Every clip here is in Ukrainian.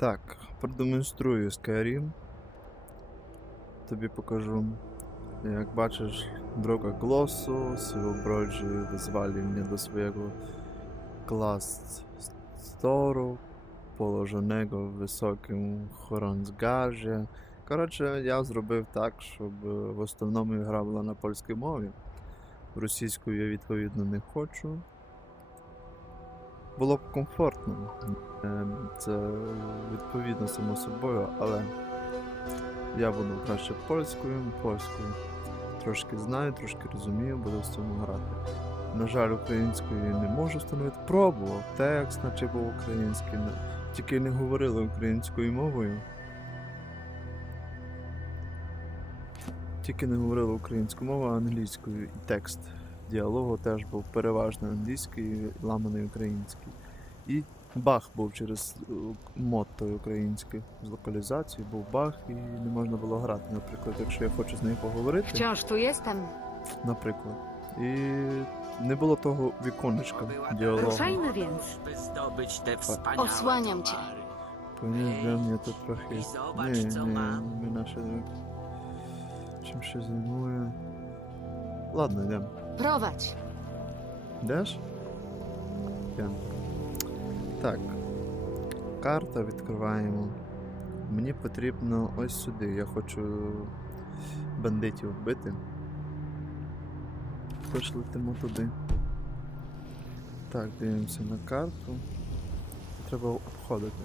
Так, продемонструю Skyrim. Тобі покажу. Як бачиш, друга глосу, сивоброджі дозвали mnie do swojego klas storu, położonego w wysokim Хорансгарзі. Коротше, я зробив так, щоб е, в основному гра була на польській мові. Російською я відповідно не хочу. Було б комфортно. Ем, Це відповідно само собою, але я буду краще польською, польською. Трошки знаю, трошки розумію, буду в цьому грати. На жаль, українською не можу встановити. Пробував. Текст, наче був український, тільки не говорили українською мовою. Тільки не говорили українською мовою, а англійською. І текст діалогу теж був переважно англійський, ламаний український. І баг був через е, мод той український. З локалізації був баг і не можна було грати. Наприклад, якщо я хочу з нею поговорити, Wciąż tu jestem. наприклад. І не було того віконечка діалогу. To trochę... I zobacz, Nie, co nie, mam. my nasze... Czym się zajmuję? Ладно, йдемо. Prowadź. Йдеш? Йдемо. Так. Карта відкриваємо. Мені потрібно ось сюди. Я хочу бандитів вбити. Тож туди. Так, дивимося на карту. Треба обходити.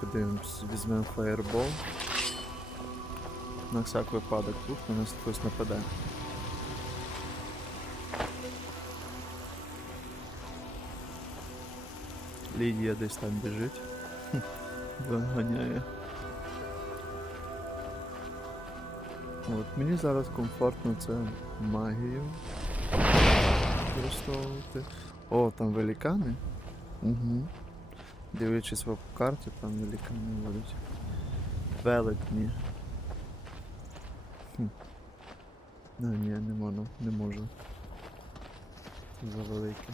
Подивимось, візьмемо фаєрбол. На всяк випадок тут на нас хтось нападе. Лідія десь там біжить. Хм, Виганяє. От, мені зараз комфортно це магію використовувати. О, там великани. Угу. Дивлячись по карті, там великани будуть. Велетні. Хм. Ну, ні, не можу, не можу. Це за велике.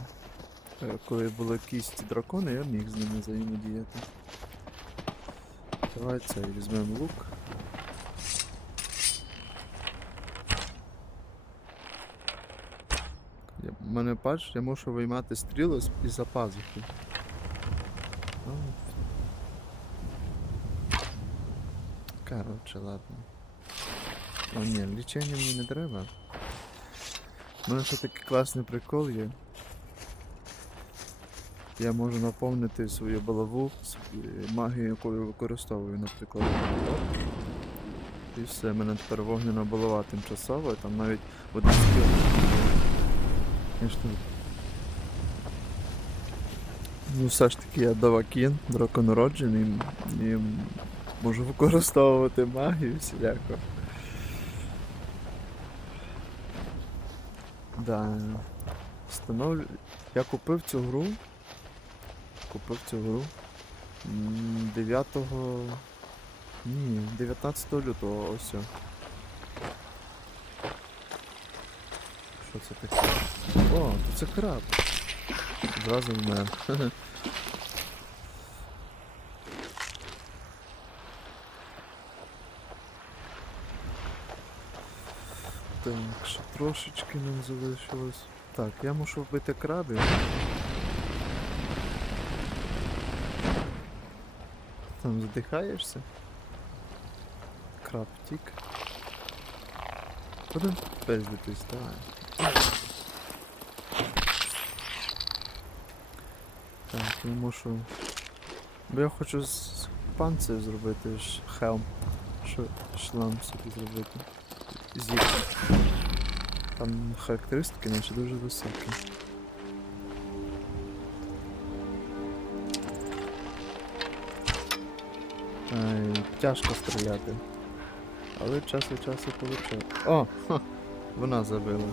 Е, Коли були кісті дракони, я міг з ними взаємодіяти. Давай це візьмемо лук. Я, мене бачиш, я можу виймати стріли з- із-за пазухи. Ну, Короче, ладно. О, ні, лічення мені не треба. У мене ще такий класний прикол є. Я можу наповнити свою балаву свою магією, яку я використовую, наприклад. І все, в мене тепер вогняна балава тимчасова, там навіть один скіл. Ну, все ж таки я давакін, драконароджений, і можу використовувати магію всіляко. Да. Встановлю. Я купив цю гру. Купив цю гру. 9. Ні, 19 лютого ось. Що це таке? О, тут це краб. Зразу вмер. Так, ще трошечки нам залишилось. Так, я мушу вбити крабів. Там задихаєшся? Краб тік. Куди пиздитись, давай. Так, я мушу. Бо я хочу з панцир зробити ш... хелм. Шлам собі зробити. Зіп. Там характеристики наче дуже високі. Ай, тяжко стріляти. Але час від часу получаю. О! Ха, вона забила.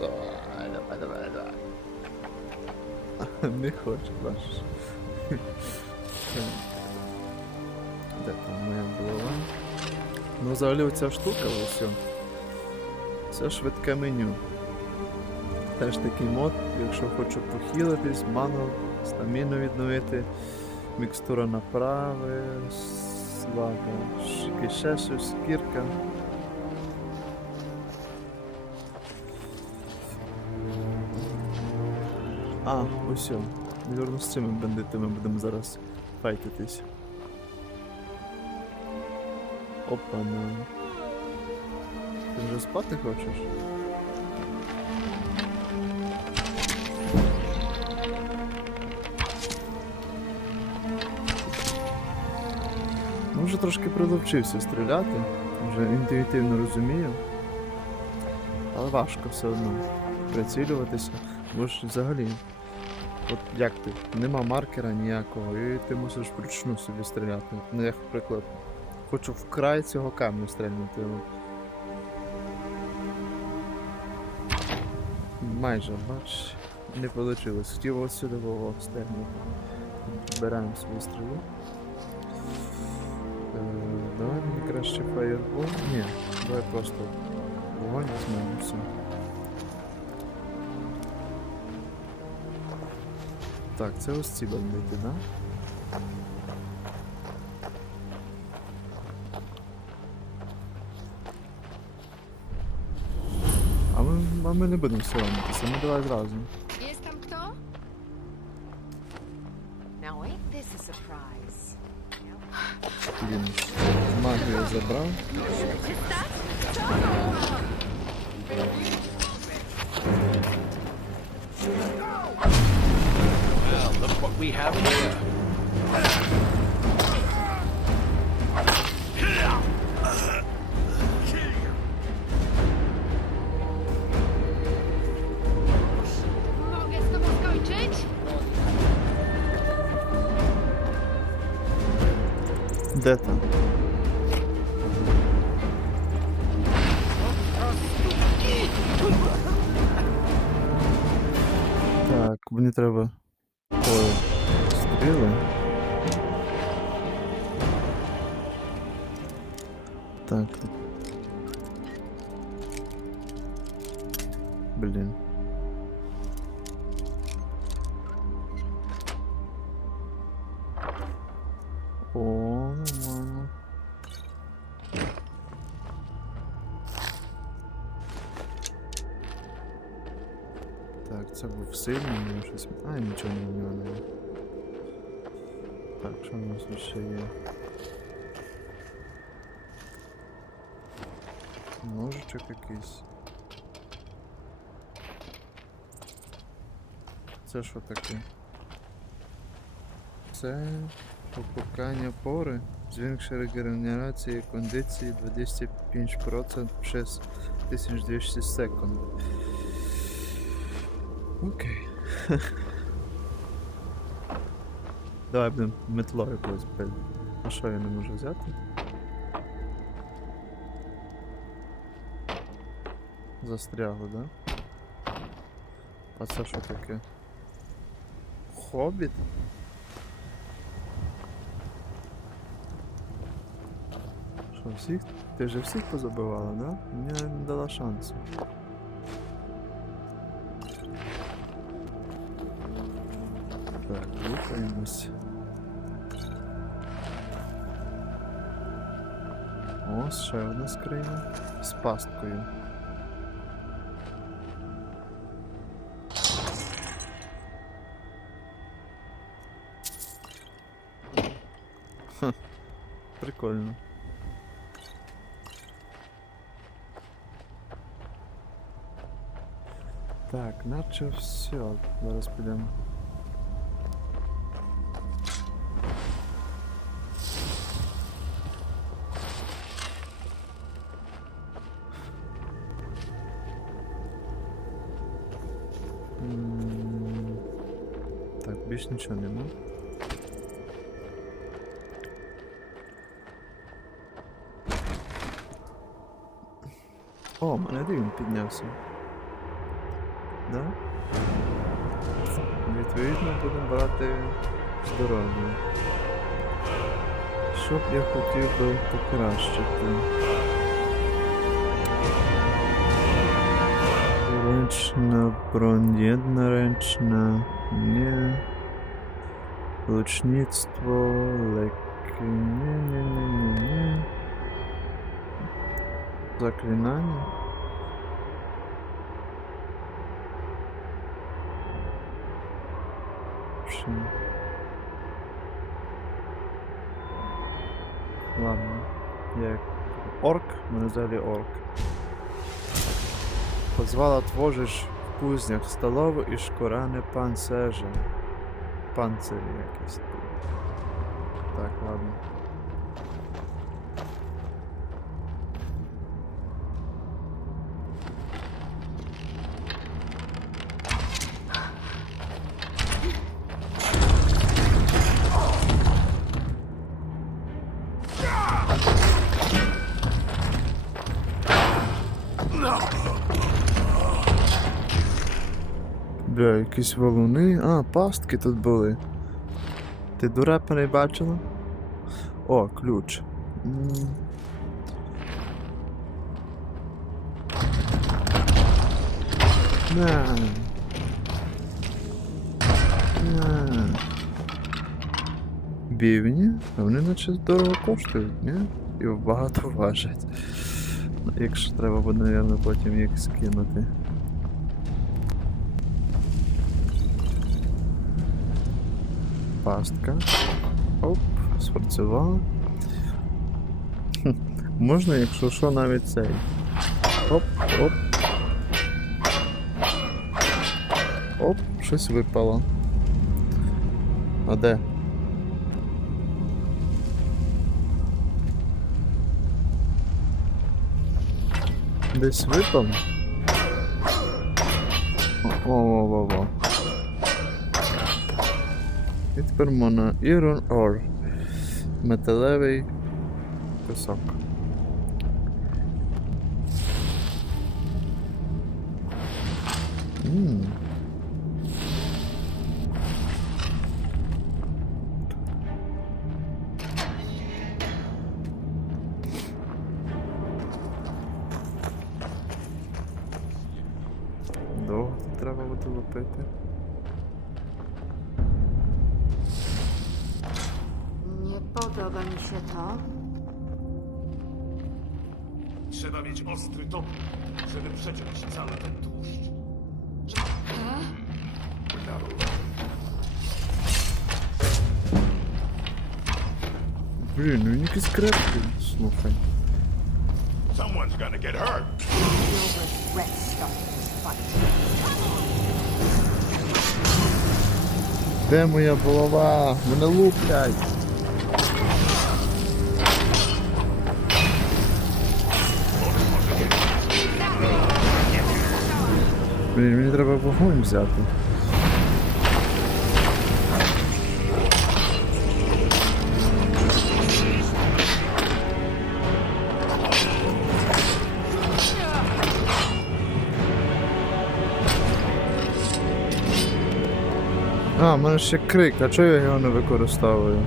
Давай, давай, давай, давай. Не хоче, бачиш. Де там моя голова? Ну, взагалі оця штука ось. Це швидке меню. Теж такий мод, якщо хочу похилитись, ману, стаміну відновити, мікстура направи, слава, ще щось, кірка. А, ось. О. З цими бандитами будемо зараз файтитись. Опа, ну. Ти вже спати хочеш? Ну, вже трошки приловчився стріляти, вже інтуїтивно розумію. Але важко все одно прицілюватися, бо ж взагалі. От як ти? Нема маркера ніякого, і ти мусиш вручну собі стріляти. Ну, як, наприклад, хочу в край цього камню стрельнути. от. Майже, бач, не вийшло. Хотів ось сюди вого стрельнути. Беремо свою стрілу. Е, давай мені краще фаєрбол. Ні, давай просто вогонь візьмемо все. Так, це ось ці бандити, да? А ми, а ми не будемо соромитися, ми давай зразу. Jest tam kto? Now ain't this a surprise? Він магію забрав. we have here. Mogę z tobą skończyć? Де там? Так, мені треба. Ой, стріли. Так. Блін. О, нормально. Так, це був сильний, у нього щось. А, нічого не в нього немає. Так, що у нас тут ще є? Ножичок якийсь. Це що таке? Це popukanie pory, zwiększa regenerację kondycji 25% przez 1200 sekund. Окей. Давай будемо метло якось пиль. А що я не можу взяти? Застрягло, да? А це що таке? Хобіт? Що, всіх? Ти вже всіх позабивала, да? Мені не дала шансу. Рухаємось. Ось ще одна скриня. З пасткою. Ха, прикольно. Так, наче все. Зараз підемо. Більш нічого нема. О, мене рівень піднявся. Да? Відповідно будемо брати здоров'я. Що б я хотів би покращити? Однорęczna broń, jednoręczna, nie. Лучництво, nie. Заклинання. Чи... Ладно. Я орк, мене взагалі орк. Tworzyć w kuzniach stalowe i szkorane pancerze. Pancery jakieś. tu. Tak, ładnie. Бля, якісь валуни. А, пастки тут були. Ти дурепа не бачила? О, ключ. На. На. Бівні? А вони наче дорого коштують, ні? І багато важать. Ну, Якщо треба буде, напевно, потім їх скинути. Пастка. Оп, спрацювала. Можна, якщо що, навіть цей. Оп, оп. Оп, щось випало. А де? Десь випав? О-о-о-о. І тепер можна Iron Ore. Металевий пісок. Ммм. się to. Trzeba mieć ostry topór, żeby przeciąć cały ten tłuszcz. Блін, ну він якийсь крепкий, слухай. Someone's gonna get hurt. You'll regret starting this fight. Де моя голова? Мене луплять. Блін, мені треба вогонь взяти. А, в мене ще крик, а чого я його не використовую?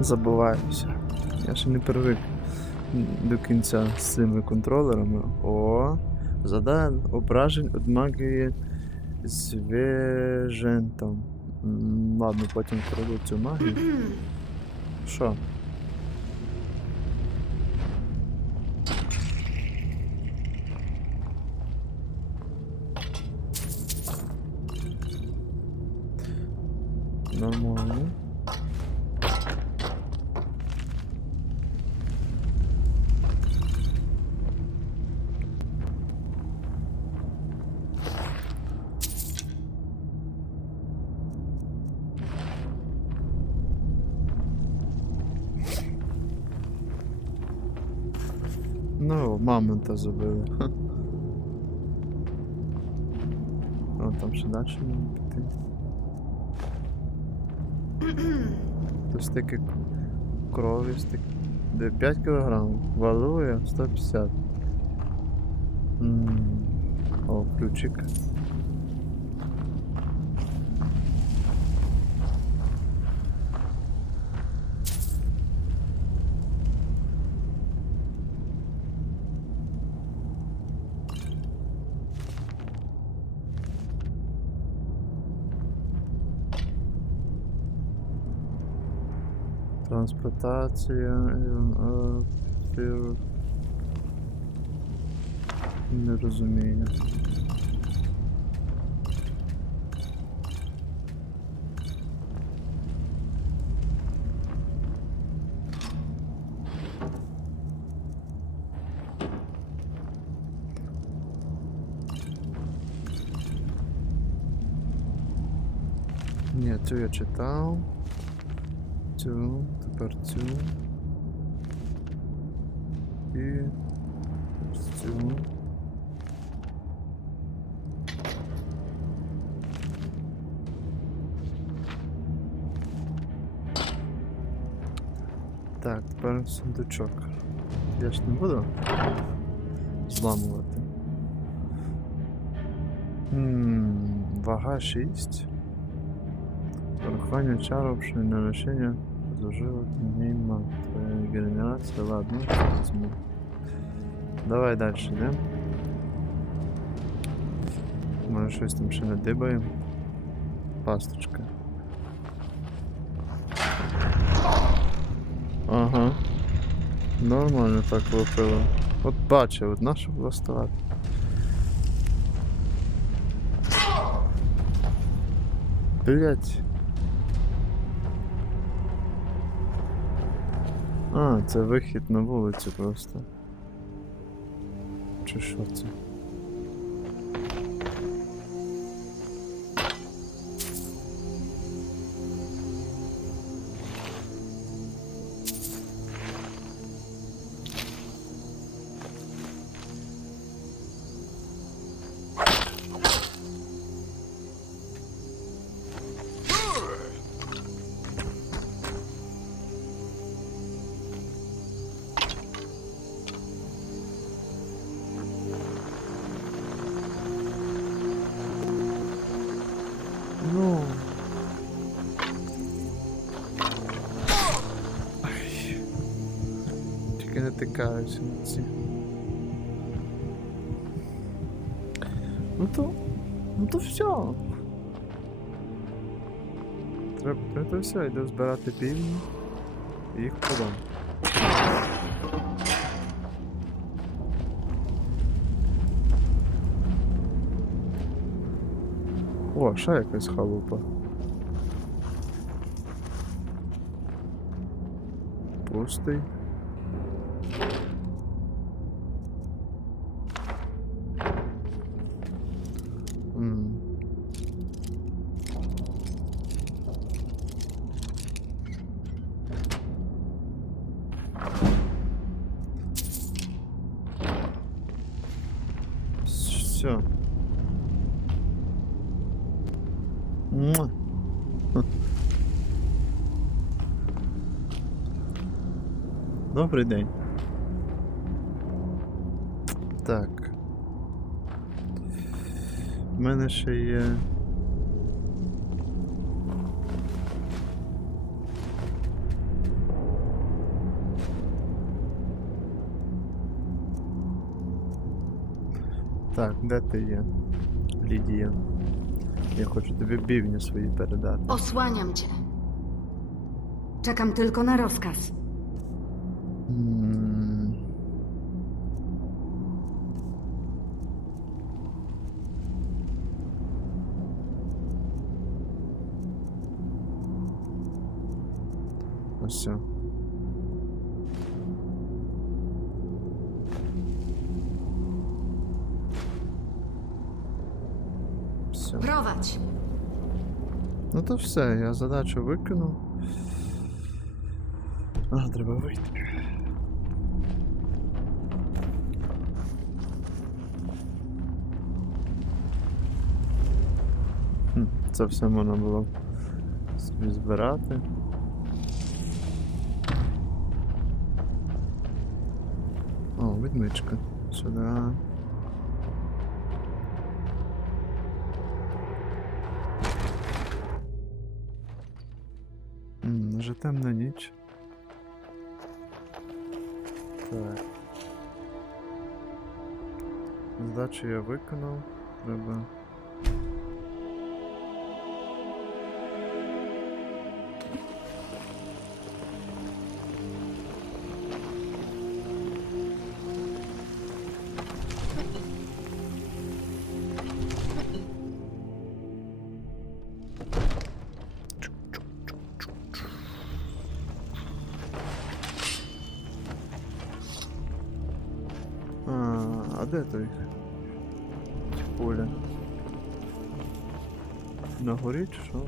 Забуваюся. Я ще не привик до кінця з цими контролерами. О, задан ображень від магії звіжентом. Ладно, потім пройду цю магію. Що? Ну, мамонта забили. О, там ще далі можна піти. Тут стільки крові, стільки. Де 5 кг. Валує 150. М, О, ключик. Трансплантація. е, фір- Не розумію. Ні, цю я читав. Цю, тепер цю. І. Так, тепер сундучок. Я ж не буду зламувати. М, Вага 6. Порахування чаров, що заживок нейма. Твоя генерація, ладно, візьму. Давай далі йдемо. Може щось там ще надибаємо. Пасточка. Ага. Нормально так лупило. От бачив, от наша була ставати. Блять. А, це вихід на вулицю просто. Чи що це? Не на ці. Ну то. Ну то все. Треба, то все, йду збирати півні і їх продам. О, ще якась халупа. Пустий. Добрий день. Так. У мене ще є. Так, де ти є? Лідія. Ja хочу тобі бівні свої передати. Osłaniam cię. Czekam tylko na rozkaz. Ось все. Prowadź. Ну то все, я задачу виконав. А, треба вийти. Це все можна було собі збирати. О, відмичка. Сюди. Вже темна ніч. Так. Задачу я виконав. Треба. Де той? На горі чи що?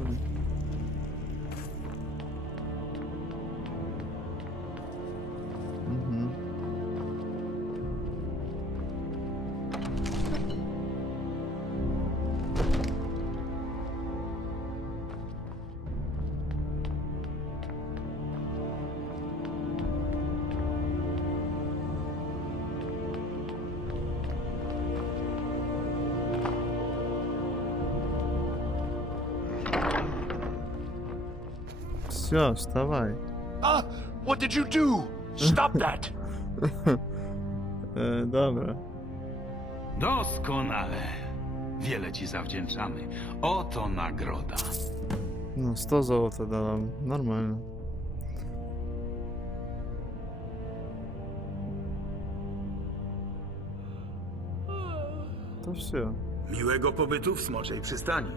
Все, вставай. Ah! What did you do? Stop that! E, dobra. Doskonale. Wiele ci zawdzięczamy. Oto nagroda. No 100 złota dałam. Normalnie. To все. Miłego pobytu w Smoczej Przystani.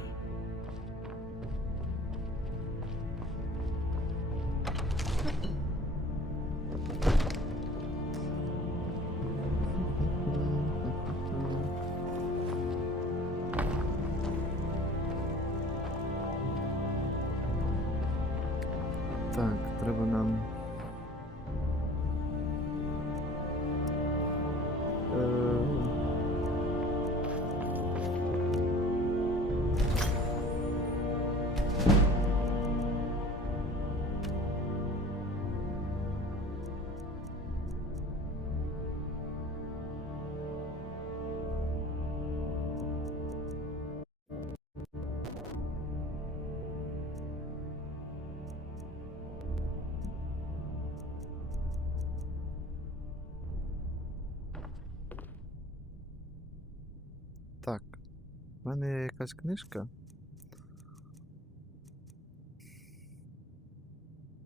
У мене є якась книжка.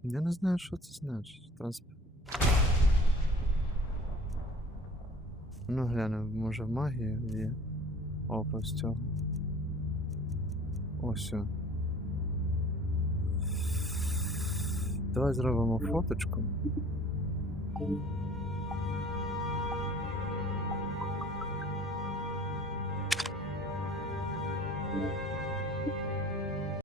Я не знаю, що це значить. Трансп... Ну, глянемо, може в магії є. Опа, цього. Ось. Давай зробимо фоточку.